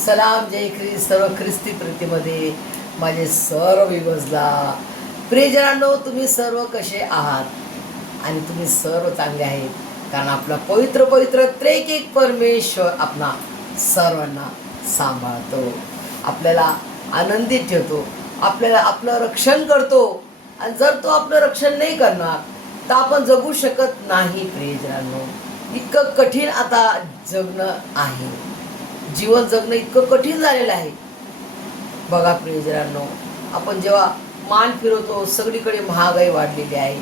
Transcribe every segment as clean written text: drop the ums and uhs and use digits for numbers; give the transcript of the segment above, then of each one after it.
सलाम जय ख्रिस्त सर्व ख्रिस्ती प्रीतीमध्ये माझे सर्व विवजला प्रियजनांनो, तुम्ही सर्व कसे आहात आणि तुम्ही सर्व चांगले आहेत, कारण आपला पवित्र पवित्र त्रिएक परमेश्वर आपला सर्वांना सांभाळतो, आपल्याला आनंदित ठेवतो, आपल्याला आपलं रक्षण करतो. आणि जर तो आपलं रक्षण नाही करणार तर आपण जगू शकत नाही. प्रियजनांनो, इतकं कठीण आता जगणं आहे, जीवन जगणं इतकं कठीण झालेलं आहे. बघा प्रियजनांनो, आपण जेव्हा मान फिरवतो सगळीकडे महागाई वाढलेली आहे,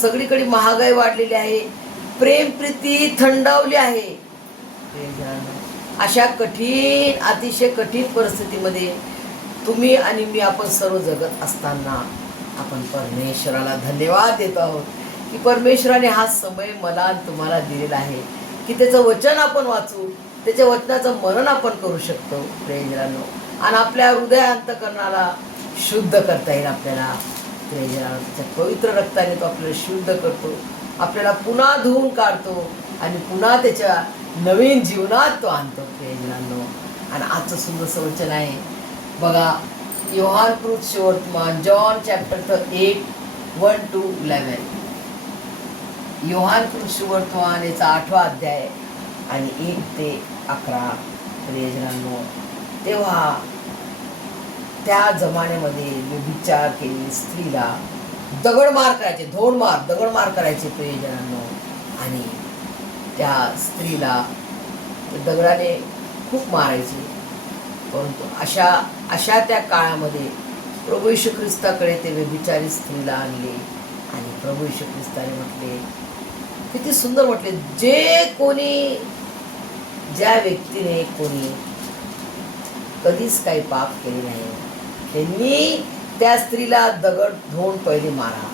सगळीकडे महागाई वाढलेली आहे, प्रेम प्रीती थंडावली आहे. प्रियजनांनो, अशा कठीण अतिशय कठीण परिस्थितीमध्ये तुम्ही आणि मी आपण सर्व जगत असताना आपण परमेश्वराला धन्यवाद देतो आहोत की परमेश्वराने हा समय मला आणि तुम्हाला दिलेला आहे की त्याचं वचन आपण वाचू, त्याच्या वचनाचं मनन आपण करू शकतो. प्रियजनांनो, आणि आपल्या हृदयांतकरणाला शुद्ध करता येईल आपल्याला. प्रियजनांनो, त्याच्या पवित्र रक्ताने तो आपल्याला शुद्ध करतो, आपल्याला पुन्हा धुवून काढतो आणि पुन्हा त्याच्या नवीन जीवनात तो आणतो. प्रियजनांनो, आणि आजचं सुंदरसं वचन आहे बघा, योहान कृत सुवर्तमान जॉन चॅप्टर 8 1 to 11. योहान कृत सुवर्तमान याचा 8वा अध्याय आणि 1 ते 11. प्रियजनांनो, तेव्हा त्या जमान्यामध्ये व्यभिचार केली स्त्रीला दगडमार करायचे, दगडमार करायचे. प्रियजनांनो, आणि त्या स्त्रीला दगडाने खूप मारायचे. परंतु अशा त्या काळामध्ये प्रभू येशू ख्रिस्ताकडे ते व्यभिचारी स्त्रीला आणले आणि प्रभू येशू ख्रिस्ताने म्हटले, किती सुंदर म्हटले, ज्या व्यक्तीने कोणी कधीच काही पाप केले नाही त्यांनी त्या स्त्रीला दगड धोंड पहिले मारा.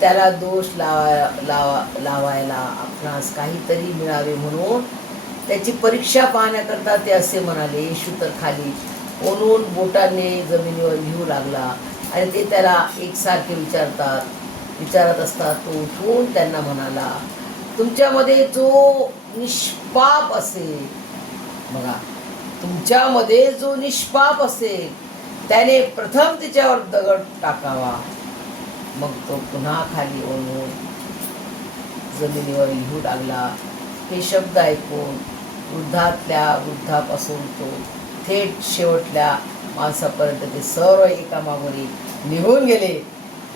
त्याला दोष लावायला आपणास काहीतरी मिळावे म्हणून त्याची परीक्षा पाहण्याकरता ते असे म्हणाले. येशू तर खाली ओढून बोटाने जमिनीवर लिहू लागला आणि ते त्याला एकसारखे विचारत असतात. तो उठून त्यांना म्हणाला, तुमच्यामध्ये जो निष्पाप असेल, बघा, तुमच्यामध्ये जो निष्पाप असेल त्याने प्रथम तिच्यावर दगड टाकावा. मग तो पुन्हा खाली ओढून जमिनीवर लिहू लागला. हे शब्द ऐकून वृद्धापासून तो थेट शेवटल्या माणसापर्यंत ते सर्व एकामागोन निघून गेले.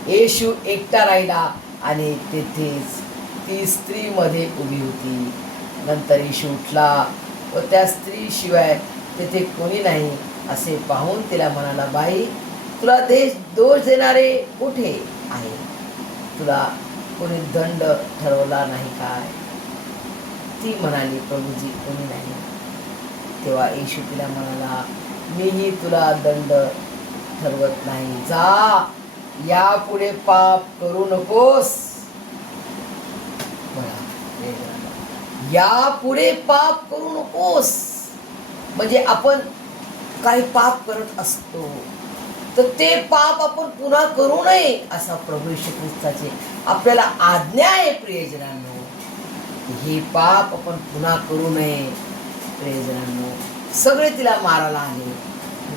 येशू एकटा राहिला आणि तेथेच ती स्त्री मध्ये उभी होती. नंतर येशू उठला व त्या स्त्रीशिवाय तेथे कोणी नाही असे पाहून तिला म्हणाला, बाई, तुला दोष देणारे कुठे आहे? तुला कोणी दंड ठरवला नाही काय? ती म्हणाली, प्रभूजी, कोणी नाही. तेव्हा येशू तिला म्हणाला, मीही तुला दंड ठरवत नाही. जा, यापुढे पाप करू नकोस. यापुढे पाप करू नकोस. म्हणजे आपण काही पाप करत असतो तर ते पाप आपण पुन्हा करू नये असा प्रभू येशू ख्रिस्ताची आपल्याला आज्ञा आहे. प्रियजनांनो, हे पाप आपण पुन्हा करू नये. प्रियजनांनो, सगळे तिला मारायला आले.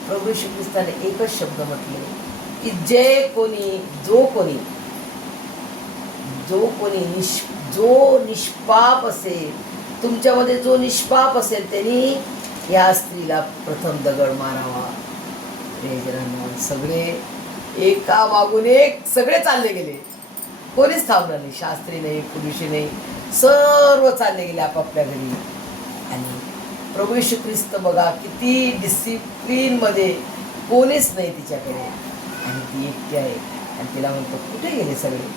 प्रभू येशू ख्रिस्ताने एकच शब्द म्हटले की जो निष्पाप असेल, तुमच्यामध्ये जो निष्पाप असेल त्यांनी या स्त्रीला प्रथम दगड मारावा. प्रियजनांनो, सगळे एका मागून एक सगळे चालले गेले, कोणीच थांबलं नाही. शास्त्री नाही, पुरुषी नाही, सर्व चालले गेले आपापल्या घरी. आणि प्रभू येशू ख्रिस्त बघा किती डिसिप्लिन मध्ये, कोणीच नाही तिच्याकडे आणि ती एकटी आहे. आणि तिला म्हणतो, कुठे गेले सगळे?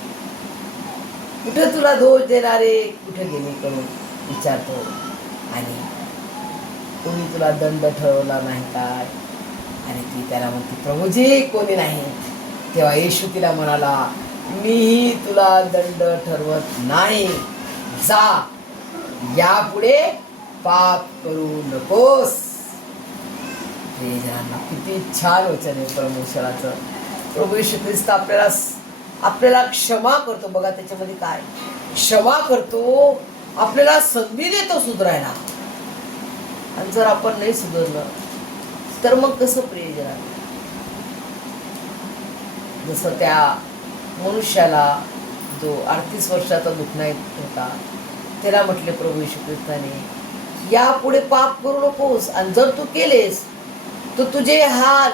कुठे तुला दोष देणारे कुठे गेले करून विचारतो. आणि कोणी तुला दंड ठरवला नाही काय? आणि ती त्याला म्हणते, प्रभूजी, कोणी नाही. तेव्हा येशू तिला म्हणाला, मीही तुला दंड ठरवत नाही. जा, यापुढे पाप करू नकोस. किती छान वचन आहे परमेश्वराचं. प्रभू येशू ख्रिस्त आपल्याला क्षमा करतो. बघा त्याच्यामध्ये काय, क्षमा करतो, आपल्याला संधी देतो सुधारायला. आणि जर आपण नाही सुधारलं तर मग कसं प्रियजन? जसं त्या मनुष्याला जो 38 वर्षाचा दुखण्यात होता, त्याला म्हटले प्रभू येशू ख्रिस्ताने यापुढे पाप करू नकोस, आणि जर तू केलेस तर तुझे हाल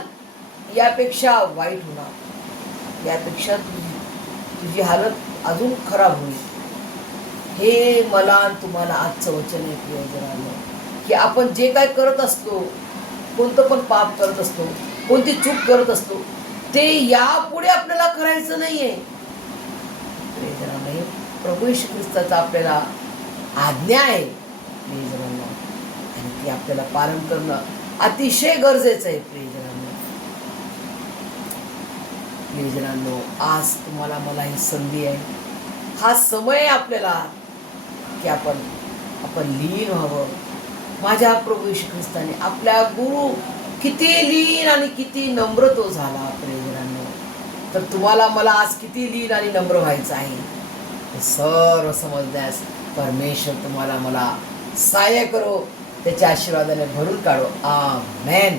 यापेक्षा वाईट होणार, यापेक्षा तुझी हालत अजून खराब होईल. हे मला तुम्हाला आजचं वचन आहे प्रियजनांनो, की आपण जे काय करत असतो, कोणतं पण पाप करत असतो, कोणती चूक करत असतो, ते यापुढे आपल्याला करायचं नाहीये. प्रियजनांनो, प्रभू येशू ख्रिस्ताचा आपल्याला आज्ञा आहे प्रियजनांनो, आणि ती आपल्याला पालन करणं अतिशय गरजेचं आहे प्रियजनांनो. प्रियजनांनो, आज तुम्हाला मला ही संधी आहे, हा समय आहे आपल्याला की आपण लीन व्हावं. माझ्या प्रभू येशू ख्रिस्ताने आपल्या गुरु किती लीन आणि किती नम्र तो झाला प्रियजनांनो. तर तुम्हाला मला आज किती लीन आणि नम्र व्हायचं आहे हे सर्व समजण्यास परमेश्वर तुम्हाला मला सहाय्य करो, त्याच्या आशीर्वादाने भरून काढो. आमेन.